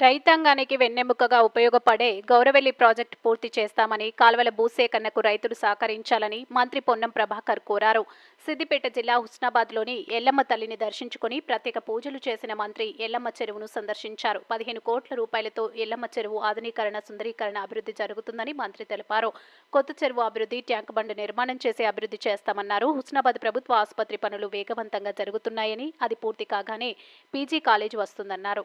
రైతాంగానికి వెన్నెముకగా ఉపయోగపడే గౌరవెల్లి ప్రాజెక్టు పూర్తి చేస్తామని కాల్వల భూసేకరణకు రైతులు సహకరించాలని మంత్రి పొన్నం ప్రభాకర్ కోరారు. సిద్దిపేట జిల్లా హుస్నాబాద్లోని ఎల్లమ్మ తల్లిని దర్శించుకుని ప్రత్యేక పూజలు చేసిన మంత్రి ఎల్లమ్మ చెరువును సందర్శించారు. పదిహేను కోట్ల రూపాయలతో ఎల్లమ్మ చెరువు ఆధునీకరణ సుందరీకరణ అభివృద్ధి జరుగుతుందని మంత్రి తెలిపారు. కొత్త చెరువు అభివృద్ధి ట్యాంక్ బండ్ నిర్మాణం చేసి అభివృద్ధి చేస్తామన్నారు. హుస్నాబాద్ ప్రభుత్వ ఆసుపత్రి పనులు వేగవంతంగా జరుగుతున్నాయని అది పూర్తి కాగానే పీజీ కాలేజ్ వస్తుందన్నారు.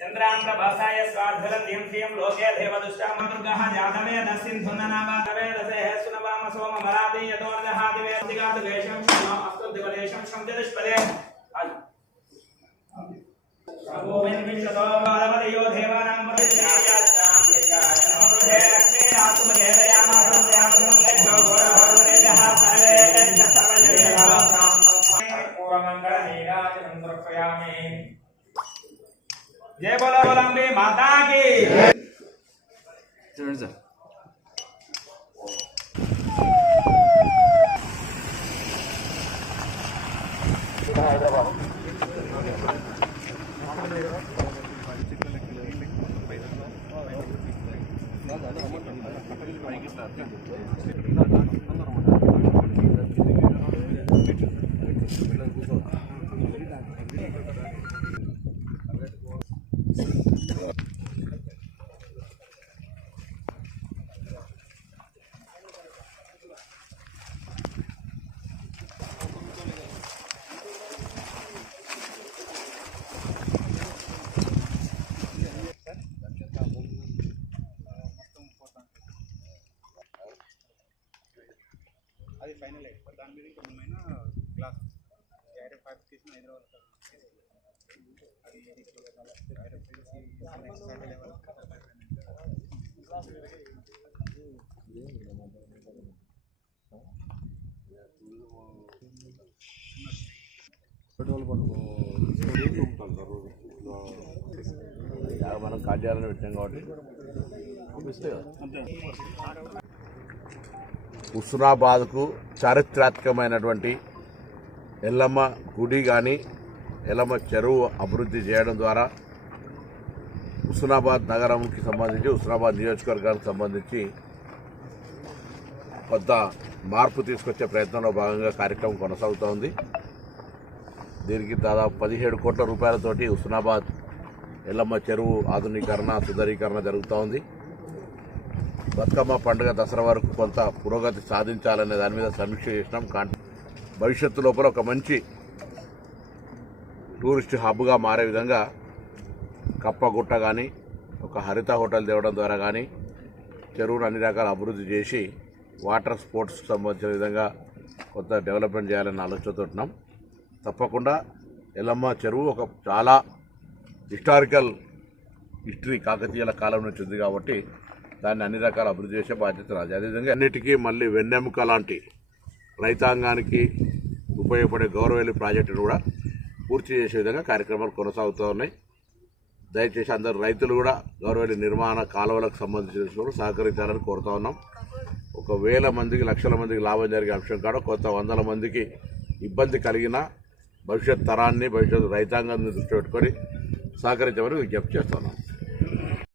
चंद्रांध्र भाषाय स्वार्धलं धीं श्रियं लोके देवदुष्टामदुर्गः जातवे नस्सिन्धुन्ननावा तवे रसे हे सुनवाम सोम मरादे यतोर्जः दिवे अधिगात वेशं शनो अस्तु दिवलेशं शंजदष्पदे आयु प्रभुमिन् विश्वतो बालवदयो देवानां परित्यायाचां यचायनो रुधे अग्ने आत्मजेदयामा संयामसं गच्छो घोरभरुणे जः फले सर्वजयः पूर्वमङ्गलनीराजनं दर्पयामि जय बोलो बोलंबे माता की చూడండి సార్ అది ఫైనల్ అయిపోయి దాని మీద ఇంకా ఏమైనా క్లాస్ డైరెక్ట్ పార్టిసిపేషన్ హైదరాబాద్ అది పెట్రోల్ జాగా మనం కార్యాలయం పెట్టాం కాబట్టి. పంపిస్తే హుస్నాబాద్కు చారిత్రాత్మకమైనటువంటి ఎల్లమ్మ గుడి కానీ ఎల్లమ్మ చెరువు అభివృద్ధి చేయడం ద్వారా హుస్నాబాద్ నగరంకి సంబంధించి హుస్నాబాద్ నియోజకవర్గానికి సంబంధించి కొంత మార్పు తీసుకొచ్చే ప్రయత్నంలో భాగంగా కార్యక్రమం కొనసాగుతోంది. దీనికి దాదాపు పదిహేడు కోట్ల రూపాయలతోటి హుస్నాబాద్ ఎల్లమ్మ చెరువు ఆధునీకరణ సుందరీకరణ జరుగుతూ ఉంది బతుకమ్మ పండుగ దసరా వరకు కొంత పురోగతి సాధించాలనే దాని మీద సమీక్ష చేసినాం. కానీ భవిష్యత్తు లోపల ఒక మంచి టూరిస్ట్ హబ్గా మారే విధంగా కప్పగుట్ట కానీ ఒక హరిత హోటల్ తేవడం ద్వారా కానీ చెరువును అన్ని రకాల అభివృద్ధి చేసి వాటర్ స్పోర్ట్స్కి సంబంధించిన విధంగా కొంత డెవలప్మెంట్ చేయాలన్న ఆలోచనతో ఉన్నాం. తప్పకుండా ఎల్లమ్మ చెరువు ఒక చాలా హిస్టారికల్ హిస్టరీ కాకతీయుల కాలం నుంచి ఉంది కాబట్టి దాన్ని అన్ని రకాల అభివృద్ధి చేసే బాధ్యత రాదు అదేవిధంగా అన్నిటికీ మళ్ళీ వెన్నెముక లాంటి రైతాంగానికి ఉపయోగపడే గౌరవెల్లి ప్రాజెక్టును కూడా పూర్తి చేసే విధంగా కార్యక్రమాలు కొనసాగుతూ ఉన్నాయి. దయచేసి అందరు రైతులు కూడా గౌరవెల్లి నిర్మాణ కాలువలకు సంబంధించిన సహకరించాలని కోరుతా ఉన్నాం. ఒక వేల మందికి లక్షల మందికి లాభం జరిగే అంశం కాడ కొంత వందల మందికి ఇబ్బంది కలిగిన భవిష్యత్ తరాన్ని భవిష్యత్ రైతాంగాన్ని దృష్టి పెట్టుకొని సహకరించమని విజ్ఞప్తి చేస్తున్నాం